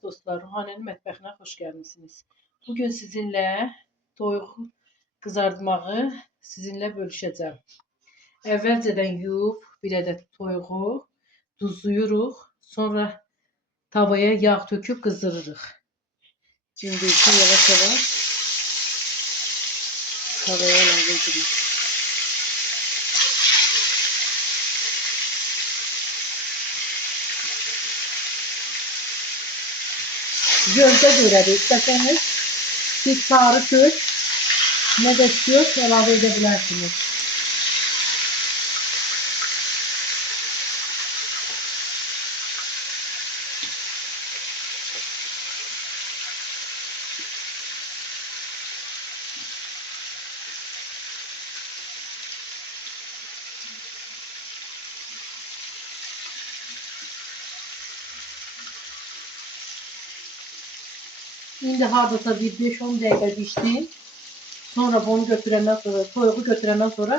Aziz dostlar, Ruhani'nin mətbəxinə xoş gəlmisiniz. Bugün sizinlə toyuq qızartmağı sizinlə bölüşəcəm. Əvvəlcədən yuyub bir ədəd toyuğu duzluyuruq, sonra tavaya yağ töküb qızdırırıq. Şimdi yavaş-yavaş tavaya əlavə edirik. Gölde görədir. İstəsəniz siz sarı kök, nə də kök əlavə edə bilərsiniz. İndi hardasa bir 5-10 dəqiqə pişdi. Sonra bunu götürəndən sonra, toyuğu götürəndən sonra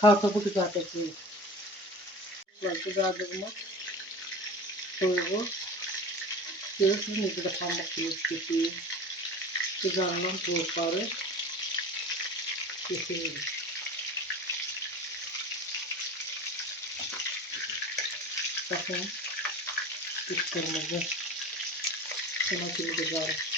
kartofu qızardacağıq. Qızardığımız toyuğu görürsünüz necə də pambıq kimi keçir. Qızarılan toyuqları geçiririk. Bakın, kırmızı buna kimi kızarır.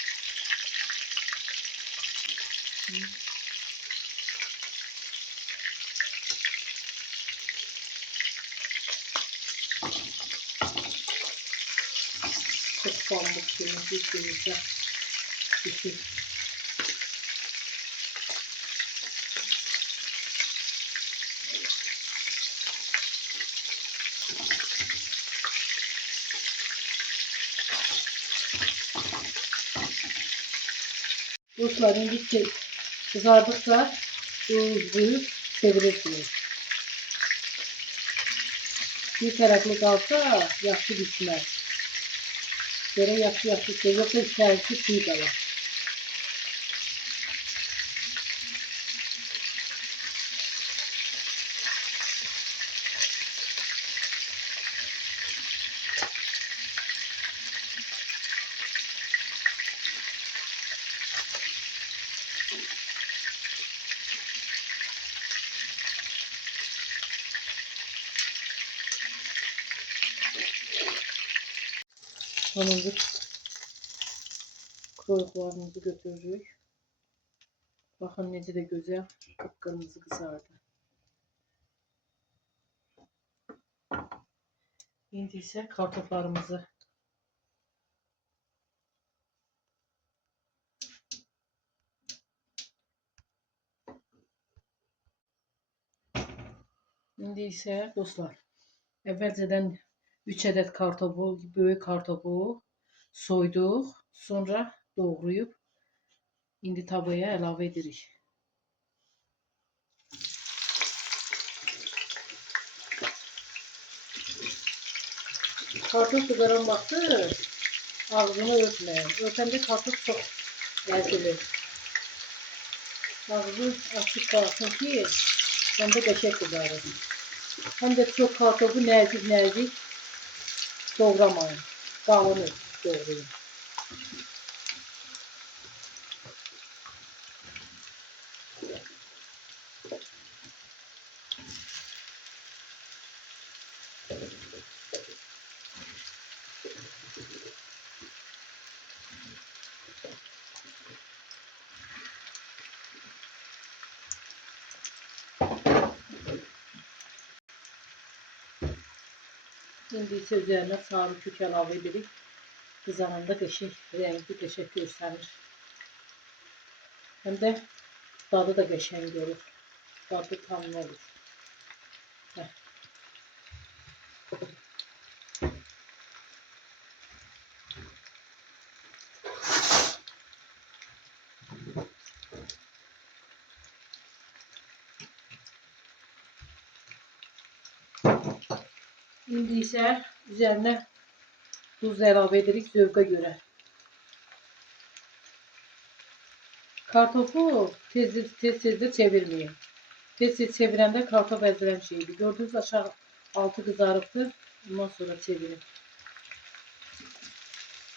Çok pamuk gibi üstümüzde pişir. Dostlarım bitti. Kızardıkça büyük çevirirsiniz. Bir taraflı kalsa yaxşı bitmez. Böyle yaxşı şey yoksa içerisi çiğ kalır. Sonunda toyuqlarımızı götürürük. Bakın necə də gözəl qıpqırmızı qızardı. İndi isə kartoflarımızı dostlar, əvvəlcədən 3 ədəd kartofu, böyük kartofu soyduq, sonra doğrayıb indi tavaya əlavə edirik. Kartof kızaran vaxtı ağzını örtməyin. Örtəndə kartof çox əzilir. Ağzı açıq qalsın ki, onda qəşəng kızarır. Həm də çox kartofu nəzik doğramayın. Qalını doğrayın. İndi isə üzərinə sarı kök əlavə edirik. Qızaranda qəşəng rəngi qəşəng görsənir. Həm də dadı da qəşəng olur. Dadı tamam olur. İndi isə üzərinə tuz əlavə edirik zövqə görə. Kartofu tez-tezdə çevirməyin. Tez-tez çevirəndə kartof əzilən şeydir. Gördüğünüz aşağı altı kızarıbdır. Ondan sonra çevirin.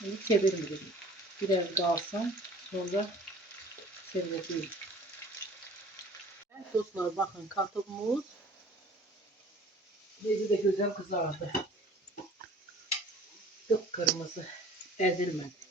Bunu çevirmiyorum. Biraz kalsın. Sonra servis. Dostlar bakın kartopumuz necə də gözəl kızardı. Kıpkırmızı. Ezilmedi.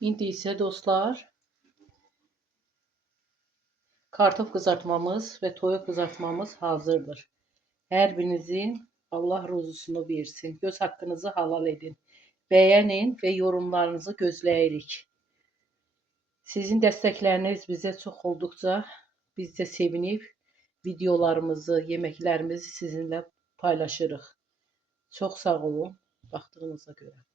İndi ise dostlar kartof kızartmamız ve toyuq kızartmamız hazırdır. Hər birinizin Allah ruzusunu versin. Göz hakkınızı halal edin. Beğenin ve yorumlarınızı gözləyirik. Sizin dəstəkləriniz bizə çox olduqca biz də sevinib videolarımızı, yeməklərimizi sizinlə paylaşırıq. Çox sağ olun baxdığınıza görə.